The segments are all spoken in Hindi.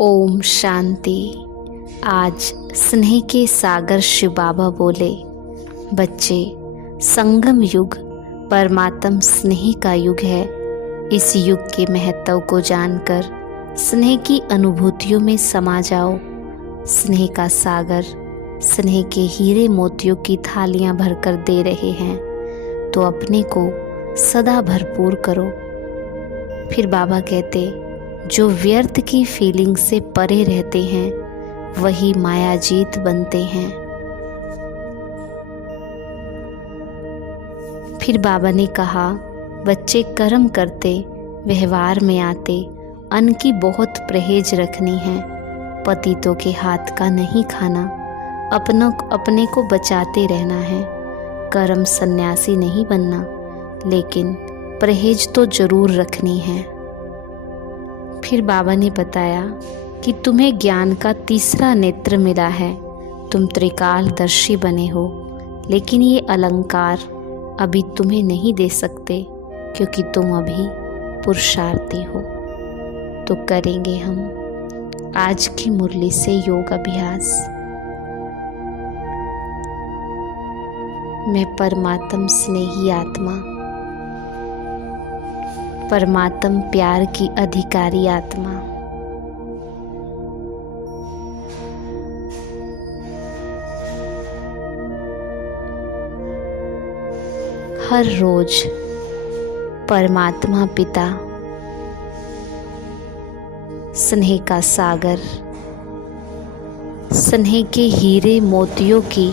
ओम शांति। आज स्नेह के सागर शिव बाबा बोले, बच्चे, संगम युग परमात्म स्नेह का युग है। इस युग के महत्व को जानकर स्नेह की अनुभूतियों में समा जाओ। स्नेह का सागर स्नेह के हीरे मोतियों की थालियां भरकर दे रहे हैं, तो अपने को सदा भरपूर करो। फिर बाबा कहते, जो व्यर्थ की फीलिंग से परे रहते हैं वही मायाजीत बनते हैं। फिर बाबा ने कहा, बच्चे कर्म करते, व्यवहार में आते, अन्न की बहुत परहेज रखनी है, पतितों के हाथ का नहीं खाना, अपने को बचाते रहना है। कर्म सन्यासी नहीं बनना, लेकिन परहेज तो जरूर रखनी है। फिर बाबा ने बताया कि तुम्हें ज्ञान का तीसरा नेत्र मिला है, तुम त्रिकालदर्शी बने हो, लेकिन ये अलंकार अभी तुम्हें नहीं दे सकते क्योंकि तुम अभी पुरुषार्थी हो। तो करेंगे हम आज की मुरली से योग अभ्यास। मैं परमात्म स्नेही आत्मा, परमात्म प्यार की अधिकारी आत्मा, हर रोज परमात्मा पिता स्नेह का सागर, स्नेह के हीरे मोतियों की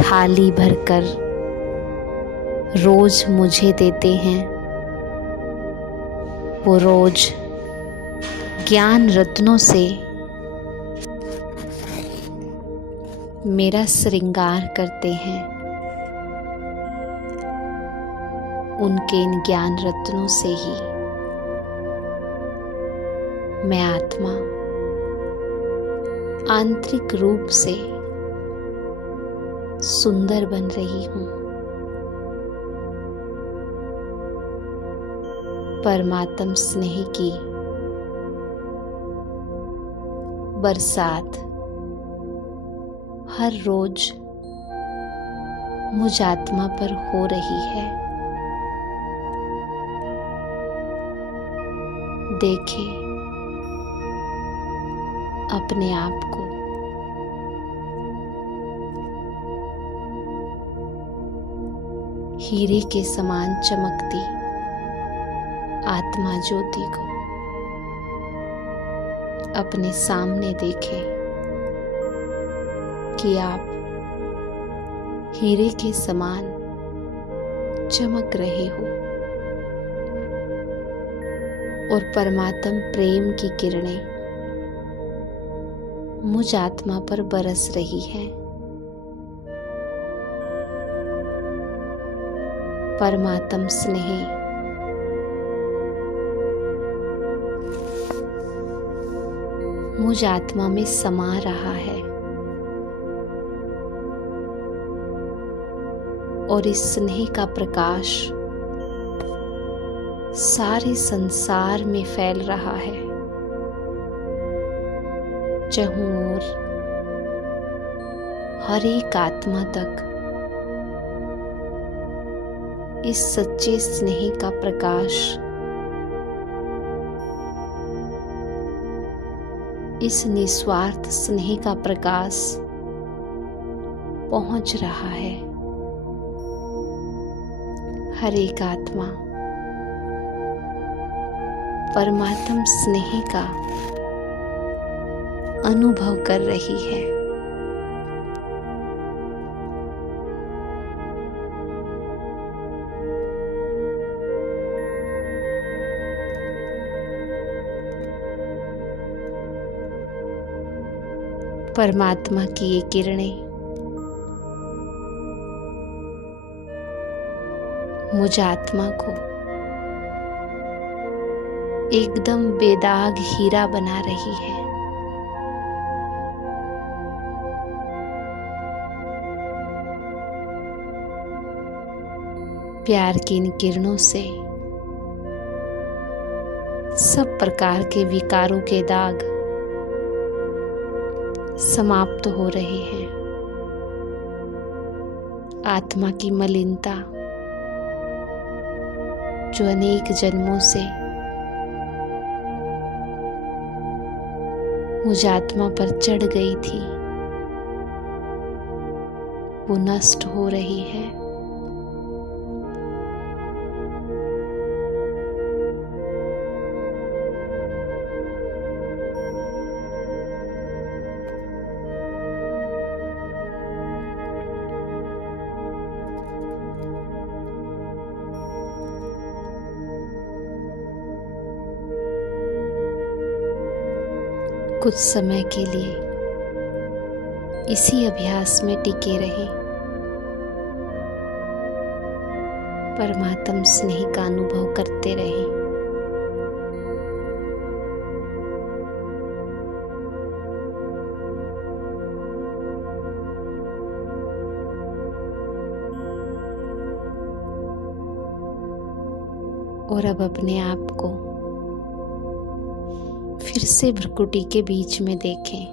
थाली भरकर रोज मुझे देते हैं। वो रोज ज्ञान रत्नों से मेरा श्रृंगार करते हैं। उनके इन ज्ञान रत्नों से ही मैं आत्मा आंतरिक रूप से सुंदर बन रही हूँ। परमात्म स्नेह की बरसात हर रोज मुझ आत्मा पर हो रही है। देखे अपने आप को, हीरे के समान चमकती आत्मा ज्योति को अपने सामने देखें कि आप हीरे के समान चमक रहे हो और परमात्म प्रेम की किरणें मुझ आत्मा पर बरस रही है। परमात्म स्नेह मुझ आत्मा में समा रहा है और इस स्नेह का प्रकाश सारे संसार में फैल रहा है। चहुं ओर हर एक आत्मा तक इस सच्चे स्नेह का प्रकाश, इस निस्वार्थ स्नेह का प्रकाश पहुंच रहा है। हर एक आत्मा परमात्म स्नेह का अनुभव कर रही है। परमात्मा की ये किरणें मुझ आत्मा को एकदम बेदाग हीरा बना रही है। प्यार की इन किरणों से सब प्रकार के विकारों के दाग समाप्त हो रहे हैं। आत्मा की मलिनता जो अनेक जन्मों से मुझ आत्मा पर चढ़ गई थी, वो नष्ट हो रही है। कुछ समय के लिए इसी अभ्यास में टिके रहें। परमात्म स्नेह का अनुभव करते रहें। और अब अपने आप को फिर से भ्रुकुटी के बीच में देखें।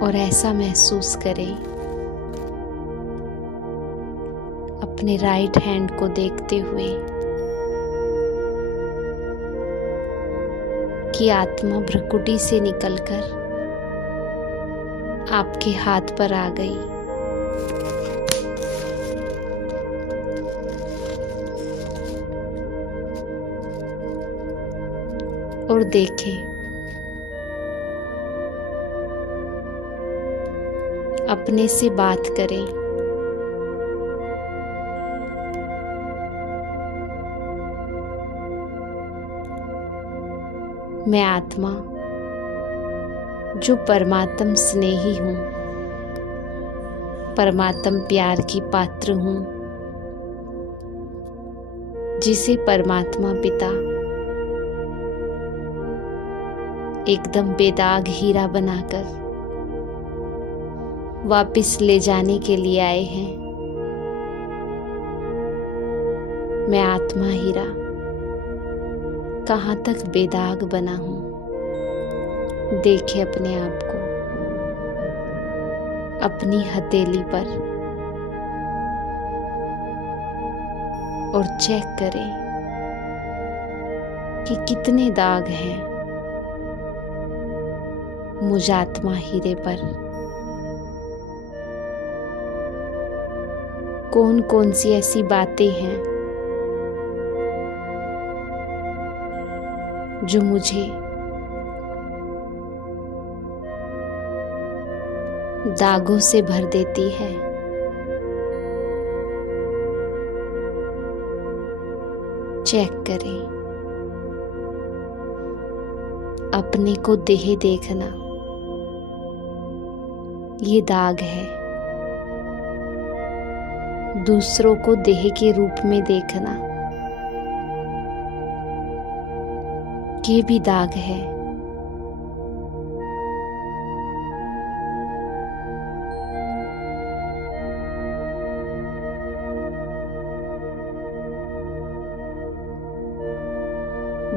और ऐसा महसूस करें, अपने राइट हैंड को देखते हुए, कि आत्मा भ्रुकुटी से निकलकर आपके हाथ पर आ गई। और देखें, अपने से बात करें। मैं आत्मा जो परमात्म स्नेही हूँ, परमात्म प्यार की पात्र हूँ, जिसे परमात्मा पिता एकदम बेदाग हीरा बनाकर वापस ले जाने के लिए आए हैं। मैं आत्मा हीरा कहाँ तक बेदाग बना हूँ। देखे अपने आप को अपनी हथेली पर और चेक करें कि कितने दाग हैं मुझ आत्मा हीरे पर। कौन कौन सी ऐसी बातें हैं जो मुझे दागों से भर देती है। चेक करें, अपने को देह देखना, ये दाग है। दूसरों को देह के रूप में देखना, ये भी दाग है।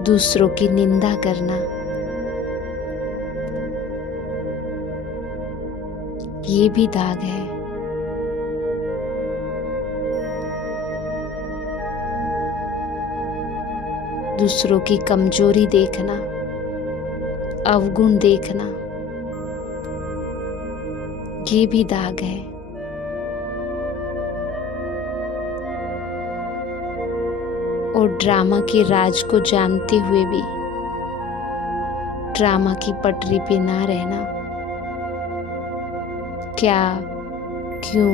दूसरों की निंदा करना, ये भी दाग है। दूसरों की कमजोरी देखना, अवगुण देखना, ये भी दाग है। और ड्रामा के राज को जानते हुए भी ड्रामा की पटरी पे ना रहना। क्या, क्यों,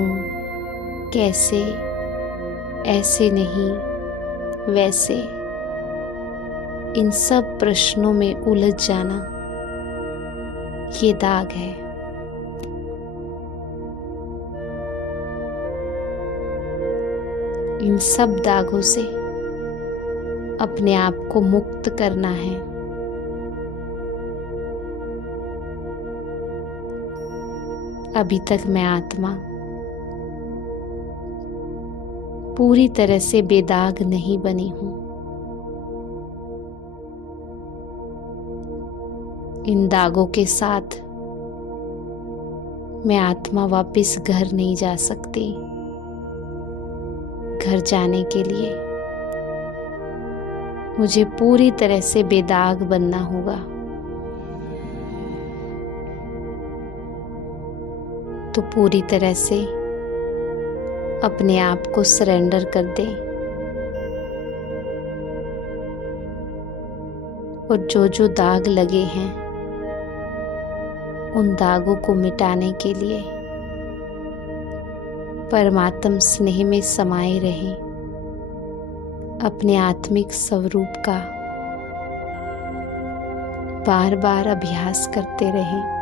कैसे, ऐसे नहीं, वैसे, इन सब प्रश्नों में उलझ जाना, ये दाग है। इन सब दागों से अपने आप को मुक्त करना है। अभी तक मैं आत्मा पूरी तरह से बेदाग नहीं बनी हूं। इन दागों के साथ मैं आत्मा वापस घर नहीं जा सकती। घर जाने के लिए मुझे पूरी तरह से बेदाग बनना होगा। तो पूरी तरह से अपने आप को सरेंडर कर दे और जो जो दाग लगे हैं उन दागों को मिटाने के लिए परमात्म स्नेह में समाये रहें। अपने आत्मिक स्वरूप का बार बार अभ्यास करते रहें।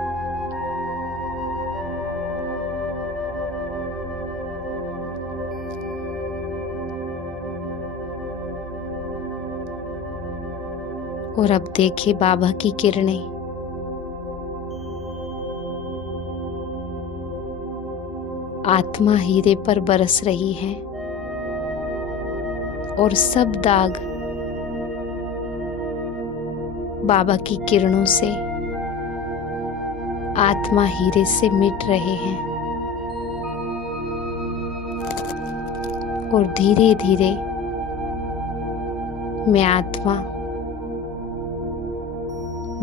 और अब देखिए बाबा की किरणें आत्मा हीरे पर बरस रही हैं और सब दाग बाबा की किरणों से आत्मा हीरे से मिट रहे हैं। और धीरे धीरे मैं आत्मा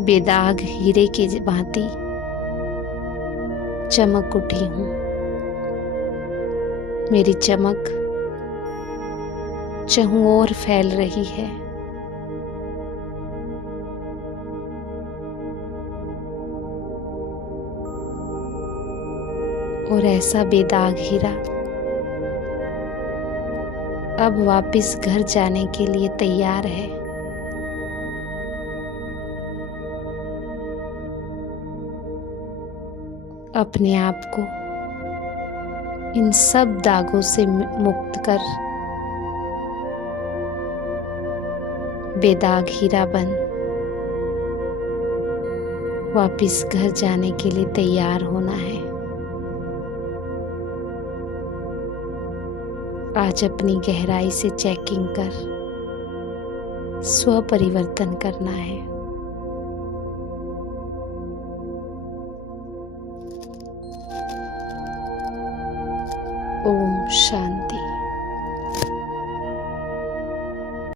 बेदाग हीरे के भांति चमक उठी हूं। मेरी चमक चहुं ओर फैल रही है। और ऐसा बेदाग हीरा अब वापस घर जाने के लिए तैयार है। अपने आप को इन सब दागों से मुक्त कर बेदाग हीरा बन वापस घर जाने के लिए तैयार होना है। आज अपनी गहराई से चेकिंग कर स्व परिवर्तन करना है।